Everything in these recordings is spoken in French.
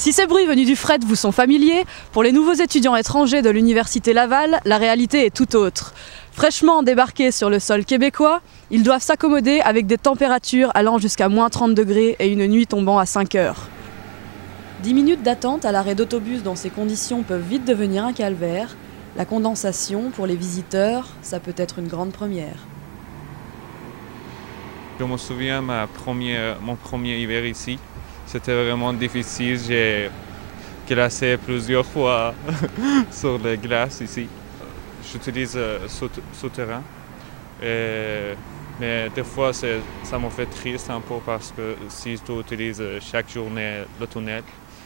Si ces bruits venus du fret vous sont familiers, pour les nouveaux étudiants étrangers de l'Université Laval, la réalité est tout autre. Fraîchement débarqués sur le sol québécois, ils doivent s'accommoder avec des températures allant jusqu'à moins 30 degrés et une nuit tombant à 5 heures. 10 minutes d'attente à l'arrêt d'autobus dans ces conditions peuvent vite devenir un calvaire. La condensation, pour les visiteurs, ça peut être une grande première. Je me souviens mon premier hiver ici. C'était vraiment difficile. J'ai glacé plusieurs fois sur la glace ici. J'utilise souterrain. Mais des fois, ça me fait triste un peu parce que si tu utilises chaque journée le tunnel,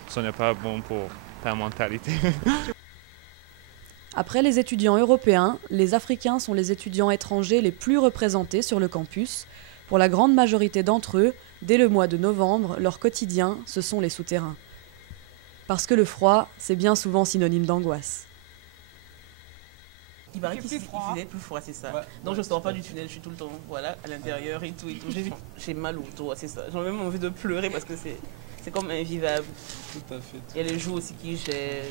ce n'est pas bon pour ta mentalité. Après les étudiants européens, les Africains sont les étudiants étrangers les plus représentés sur le campus. Pour la grande majorité d'entre eux, dès le mois de novembre, leur quotidien, ce sont les souterrains. Parce que le froid, c'est bien souvent synonyme d'angoisse. Il paraît qu'ici, il faisait plus froid, c'est ça. Ouais. Donc je ne sors pas du tunnel, je suis tout le temps voilà, à l'intérieur et tout. J'ai mal au dos, c'est ça. J'ai même envie de pleurer parce que c'est comme invivable. Tout à fait. Il y a les joues aussi qui gèlent.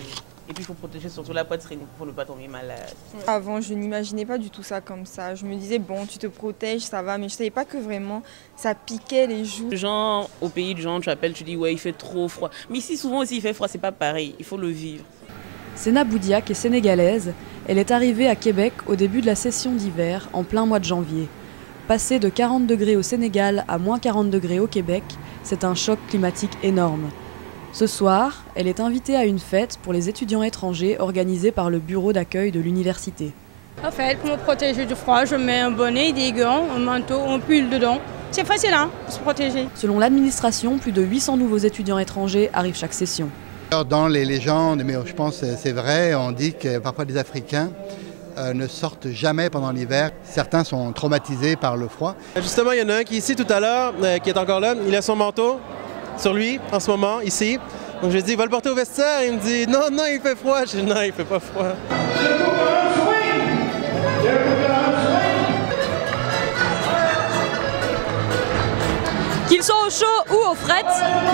Et puis il faut protéger surtout la poitrine pour ne pas tomber malade. Avant, je n'imaginais pas du tout ça comme ça. Je me disais, bon, tu te protèges, ça va, mais je ne savais pas que vraiment ça piquait les joues. Genre, au pays de gens, tu appelles, tu dis, ouais, il fait trop froid. Mais ici, souvent aussi, il fait froid, c'est pas pareil, il faut le vivre. Séna Boudiak est sénégalaise. Elle est arrivée à Québec au début de la session d'hiver, en plein mois de janvier. Passer de 40 degrés au Sénégal à moins 40 degrés au Québec, c'est un choc climatique énorme. Ce soir, elle est invitée à une fête pour les étudiants étrangers organisée par le bureau d'accueil de l'université. En fait, pour me protéger du froid, je mets un bonnet, des gants, un manteau, un pull dedans. C'est facile hein, pour se protéger. Selon l'administration, plus de 800 nouveaux étudiants étrangers arrivent chaque session. Dans les légendes, mais je pense que c'est vrai, on dit que parfois les Africains ne sortent jamais pendant l'hiver. Certains sont traumatisés par le froid. Justement, il y en a un qui est ici tout à l'heure, qui est encore là. Il a son manteau sur lui en ce moment, ici. Donc je lui ai dit, va le porter au vestiaire. Il me dit, non, non, il fait froid. Je dis, non, il fait pas froid. Qu'ils soient au chaud ou au fret,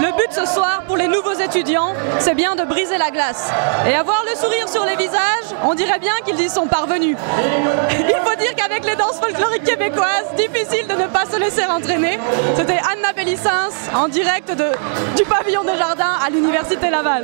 le but ce soir pour les nouveaux étudiants, c'est bien de briser la glace. Et avoir le sourire sur les visages, on dirait bien qu'ils y sont parvenus. Il faut dire qu'avec les danses folkloriques québécoises, difficile de ne pas se laisser entraîner. C'était Anna Bellissens en direct du pavillon des Jardins à l'Université Laval.